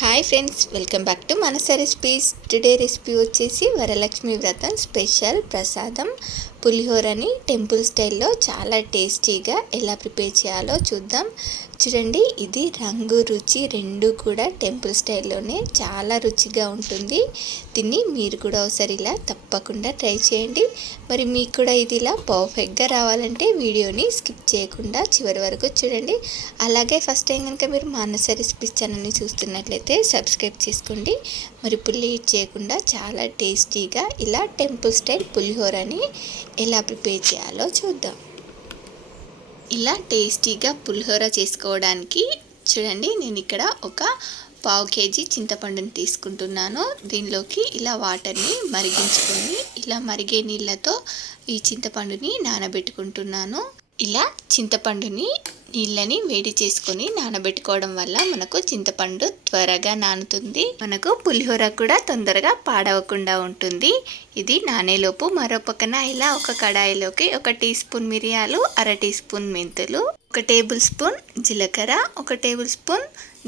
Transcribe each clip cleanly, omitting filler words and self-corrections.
Hi friends, welcome back to మనస recipes. Today recipe వచ్చేసి వరలక్ష్మి వ్రతం స్పెషల్ ప్రసాదం పులిహోరని టెంపుల్ స్టైల్లో చాలా టేస్టీగా ఎలా ప్రిపేర్ చేయాలో చూద్దాం. చూడండి, ఇది రంగు రుచి రెండు కూడా టెంపుల్ స్టైల్లోనే చాలా రుచిగా ఉంటుంది. దీన్ని మీరు కూడా ఒకసారి ఇలా తప్పకుండా ట్రై చేయండి. మరి మీకు కూడా ఇది ఇలా పర్ఫెక్ట్గా రావాలంటే వీడియోని స్కిప్ చేయకుండా చివరి వరకు చూడండి. అలాగే ఫస్ట్ టైం కనుక మీరు మానస రెసిపీస్ ఛానల్ని చూస్తున్నట్లయితే సబ్స్క్రైబ్ చేసుకోండి. మరి ఇప్పుడు లేట్ చేయకుండా చాలా టేస్టీగా ఇలా టెంపుల్ స్టైల్ పులిహోరని ఎలా ప్రిపేర్ చేయాలో చూద్దాం. ఇలా టేస్టీగా పులిహోర చేసుకోవడానికి చూడండి, నేను ఇక్కడ ఒక 1/2 kg చింతపండుని తీసుకుంటున్నాను. దీనిలోకి ఇలా వాటర్ని మరిగించుకొని ఇలా మరిగే నీళ్ళతో ఈ చింతపండుని నానబెట్టుకుంటున్నాను. ఇలా చింతపండుని నీళ్ళని వేడి చేసుకొని నానబెట్టుకోవడం వల్ల మనకు చింతపండు త్వరగా నానుతుంది. మనకు పులిహోర కూడా తొందరగా పాడవకుండా ఉంటుంది. ఇది నానేలోపు మరో పక్కన ఇలా ఒక కడాయిలోకి 1 టీ స్పూన్ మిరియాలు, 1/2 టీ స్పూన్ మెంతులు, 1 టేబుల్ స్పూన్ జీలకర్ర, 1 టేబుల్ స్పూన్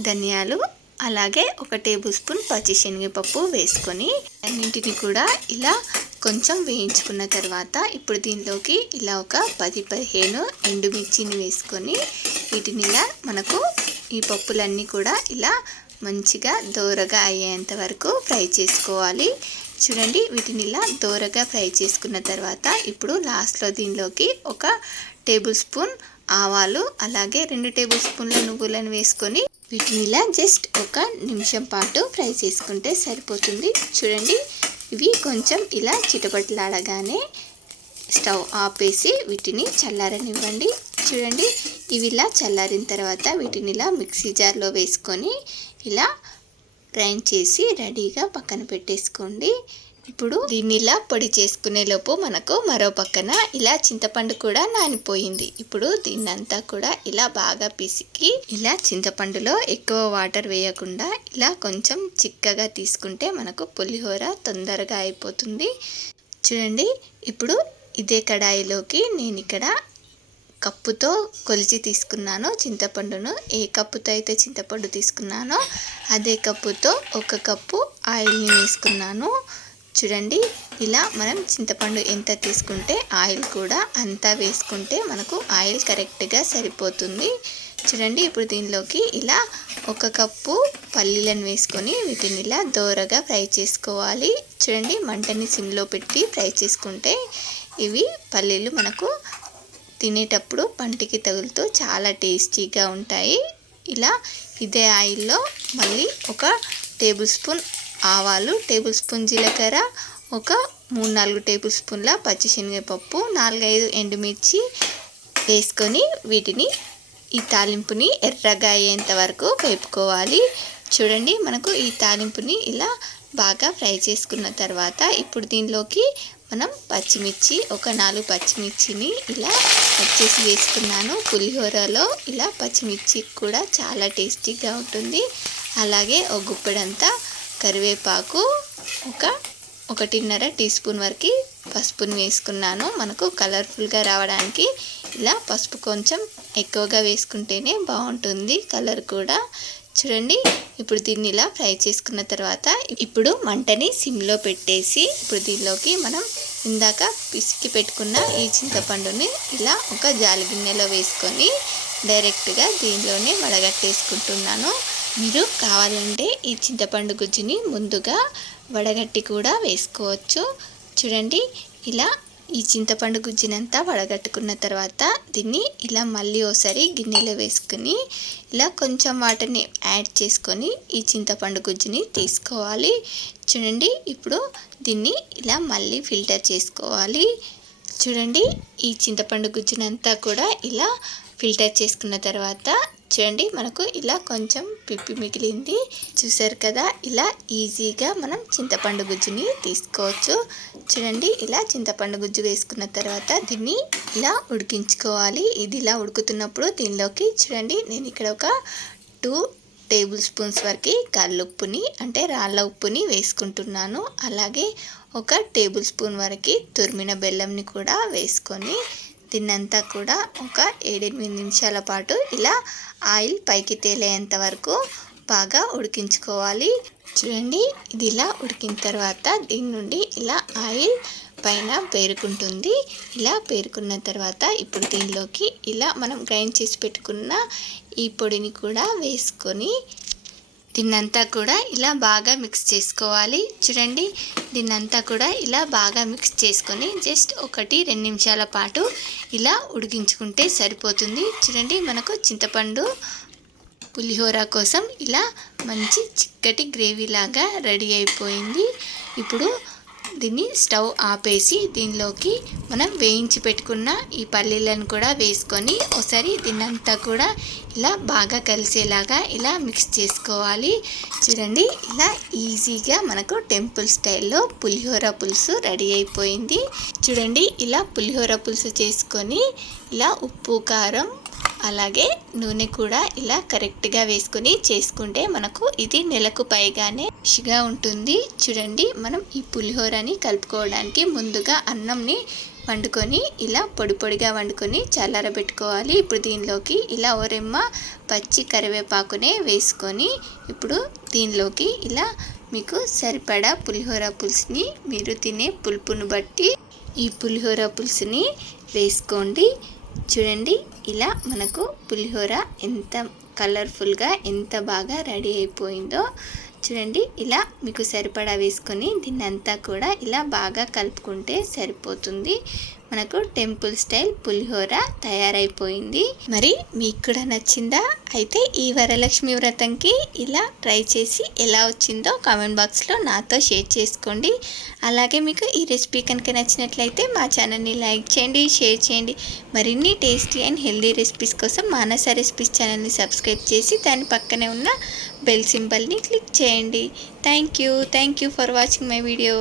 ధనియాలు, అలాగే 1 టేబుల్ స్పూన్ పచ్చిశనగపప్పు వేసుకొని అన్నింటిని కూడా ఇలా కొంచెం వేయించుకున్న తర్వాత ఇప్పుడు దీనిలోకి ఇలా ఒక 10-15 ఎండుమిర్చిని వేసుకొని వీటిని ఇలా మనకు ఈ పప్పులన్నీ కూడా ఇలా మంచిగా దోరగా అయ్యేంత వరకు ఫ్రై చేసుకోవాలి. చూడండి, వీటిని ఇలా దోరగా ఫ్రై చేసుకున్న తర్వాత ఇప్పుడు లాస్ట్లో దీనిలోకి 1 టేబుల్ స్పూన్ ఆవాలు, అలాగే 2 టేబుల్ స్పూన్ల నువ్వులను వేసుకొని వీటిని ఇలా జస్ట్ 1 నిమిషం పాటు ఫ్రై చేసుకుంటే సరిపోతుంది. చూడండి, ఇవి కొంచెం ఇలా చిటపట్లాడగానే స్టవ్ ఆపేసి వీటిని చల్లారనివ్వండి. చూడండి, ఇవి ఇలా చల్లారిన తర్వాత వీటిని ఇలా మిక్సీ జార్లో వేసుకొని ఇలా గ్రైండ్ చేసి రెడీగా పక్కన పెట్టేసుకోండి. ఇప్పుడు దీన్ని ఇలా పొడి చేసుకునే లోపు మనకు మరో పక్కన ఇలా చింతపండు కూడా నానిపోయింది. ఇప్పుడు దీన్నంతా కూడా ఇలా బాగా పిసికి ఇలా చింతపండులో ఎక్కువ వాటర్ వేయకుండా ఇలా కొంచెం చిక్కగా తీసుకుంటే మనకు పులిహోర తొందరగా అయిపోతుంది. చూడండి, ఇప్పుడు ఇదే కడాయిలోకి నేను ఇక్కడ కప్పుతో కొలిచి తీసుకున్నాను చింతపండును. ఏ కప్పుతో అయితే చింతపండు తీసుకున్నానో అదే కప్పుతో 1 కప్పు ఆయిల్ని వేసుకున్నాను. చూడండి, ఇలా మనం చింతపండు ఎంత తీసుకుంటే ఆయిల్ కూడా అంతా వేసుకుంటే మనకు ఆయిల్ కరెక్ట్గా సరిపోతుంది. చూడండి, ఇప్పుడు దీనిలోకి ఇలా 1 కప్పు పల్లీలను వేసుకొని వీటిని ఇలా దోరగా ఫ్రై చేసుకోవాలి. చూడండి, మంటని సిమ్లో పెట్టి ఫ్రై చేసుకుంటే ఇవి పల్లీలు మనకు తినేటప్పుడు పంటికి తగులుతూ చాలా టేస్టీగా ఉంటాయి. ఇలా ఇదే ఆయిల్లో మళ్ళీ 1 టేబుల్ స్పూన్ ఆవాలు, టేబుల్ స్పూన్ జీలకర్ర, ఒక 3-4 టేబుల్ స్పూన్ల పచ్చిశనగపప్పు, 4-5 ఎండుమిర్చి వేసుకొని వీటిని ఈ తాలింపుని ఎర్రగా అయ్యేంత వరకు వేపుకోవాలి. చూడండి, మనకు ఈ తాలింపుని ఇలా బాగా ఫ్రై చేసుకున్న తర్వాత ఇప్పుడు దీనిలోకి మనం పచ్చిమిర్చి 4 పచ్చిమిర్చిని ఇలా కట్ చేసి వేసుకున్నాను. పులిహోరలో ఇలా పచ్చిమిర్చి కూడా చాలా టేస్టీగా ఉంటుంది. అలాగే ఒక గుప్పెడంతా కరివేపాకు, 1.5 టీ స్పూన్ వరకు పసుపుని వేసుకున్నాను. మనకు కలర్ఫుల్గా రావడానికి ఇలా పసుపు కొంచెం ఎక్కువగా వేసుకుంటేనే బాగుంటుంది కలర్ కూడా. చూడండి, ఇప్పుడు దీన్ని ఇలా ఫ్రై చేసుకున్న తర్వాత ఇప్పుడు మంటని సిమ్లో పెట్టేసి ఇప్పుడు దీనిలోకి మనం ఇందాక పిసికి పెట్టుకున్న ఈ చింతపండుని ఇలా ఒక జాలి గిన్నెలో వేసుకొని డైరెక్ట్గా దీనిలోనే వడగట్టేసుకుంటున్నాను. మీరు కావాలంటే ఈ చింతపండు గుజ్జుని ముందుగా వడగట్టి కూడా వేసుకోవచ్చు. చూడండి, ఇలా ఈ చింతపండు గుజ్జునంతా వడగట్టుకున్న తర్వాత దీన్ని ఇలా మళ్ళీ ఒకసారి గిన్నెలో వేసుకుని ఇలా కొంచెం వాటర్ని యాడ్ చేసుకొని ఈ చింతపండు గుజ్జుని తీసుకోవాలి. చూడండి, ఇప్పుడు దీన్ని ఇలా మళ్ళీ ఫిల్టర్ చేసుకోవాలి. చూడండి, ఈ చింతపండు గుజ్జునంతా కూడా ఇలా ఫిల్టర్ చేసుకున్న తర్వాత చూడండి, మనకు ఇలా కొంచెం పిప్పి మిగిలింది. చూసారు కదా, ఇలా ఈజీగా మనం చింతపండు గుజ్జుని తీసుకోవచ్చు. చూడండి, ఇలా చింతపండు గుజ్జు వేసుకున్న తర్వాత దీన్ని ఇలా ఉడికించుకోవాలి. ఇది ఇలా ఉడుకుతున్నప్పుడు దీనిలోకి చూడండి, నేను ఇక్కడ ఒక 2 టేబుల్ స్పూన్స్ వరకు కల్లుప్పుని అంటే రాళ్ళ ఉప్పుని వేసుకుంటున్నాను. అలాగే 1 టేబుల్ స్పూన్ వరకు తురిమిన బెల్లంని కూడా వేసుకొని దీన్నంతా కూడా ఒక 7-8 నిమిషాల పాటు ఇలా ఆయిల్ పైకి తేలేంత వరకు బాగా ఉడికించుకోవాలి. చూడండి, ఇది ఇలా ఉడికిన తర్వాత దీని నుండి ఇలా ఆయిల్ పైన పేరుకుంటుంది. ఇలా పేరుకున్న తర్వాత ఇప్పుడు దీనిలోకి ఇలా మనం గ్రైండ్ చేసి పెట్టుకున్న ఈ పొడిని కూడా వేసుకొని దీన్నంతా కూడా ఇలా బాగా మిక్స్ చేసుకోవాలి. చూడండి, దీన్నంతా కూడా ఇలా బాగా మిక్స్ చేసుకొని జస్ట్ 1-2 నిమిషాల పాటు ఇలా ఉడికించుకుంటే సరిపోతుంది. చూడండి, మనకు చింతపండు పులిహోర కోసం ఇలా మంచి చిక్కటి గ్రేవీ లాగా రెడీ అయిపోయింది. ఇప్పుడు దీన్ని స్టవ్ ఆపేసి దీనిలోకి మనం వేయించి పెట్టుకున్న ఈ పల్లీలను కూడా వేసుకొని ఒకసారి దీన్నంతా కూడా ఇలా బాగా కలిసేలాగా ఇలా మిక్స్ చేసుకోవాలి. చూడండి, ఇలా ఈజీగా మనకు టెంపుల్ స్టైల్లో పులిహోర పులుసు రెడీ అయిపోయింది. చూడండి, ఇలా పులిహోర పులుసు చేసుకొని ఇలా ఉప్పు, కారం అలాగే నూనె కూడా ఇలా కరెక్ట్గా వేసుకొని చేసుకుంటే మనకు ఇది నెలకు పైగానే ఫ్రెష్గా ఉంటుంది. చూడండి, మనం ఈ పులిహోరని కలుపుకోవడానికి ముందుగా అన్నంని వండుకొని ఇలా పొడి పొడిగా వండుకొని చల్లారబెట్టుకోవాలి. ఇప్పుడు దీనిలోకి ఇలా ఓరెమ్మ పచ్చి కరివేపాకునే వేసుకొని ఇప్పుడు దీనిలోకి ఇలా మీకు సరిపడా పులిహోర పులుసుని మీరు తినే పులుపును బట్టి ఈ పులిహోర పులుసుని వేసుకోండి. చూడండి, ఇలా మనకు పులిహోర ఎంత కలర్ఫుల్గా ఎంత బాగా రెడీ అయిపోయిందో. చూడండి, ఇలా మీకు సరిపడా వేసుకొని దీన్నంతా కూడా ఇలా బాగా కలుపుకుంటే సరిపోతుంది. మనకు టెంపుల్ స్టైల్ పులిహోర తయారైపోయింది. మరి మీకు కూడా నచ్చిందా? అయితే ఈ వరలక్ష్మి వ్రతంకి ఇలా ట్రై చేసి ఎలా వచ్చిందో కామెంట్ బాక్స్లో నాతో షేర్ చేసుకోండి. అలాగే మీకు ఈ రెసిపీ కనుక నచ్చినట్లయితే మా ఛానల్ని లైక్ చేయండి, షేర్ చేయండి. మరిన్ని టేస్టీ అండ్ హెల్దీ రెసిపీస్ కోసం మానస రెసిపీస్ ఛానల్ని సబ్స్క్రైబ్ చేసి దాని పక్కనే ఉన్న బెల్ సింబల్ని క్లిక్ చేయండి. Thank you for watching my video.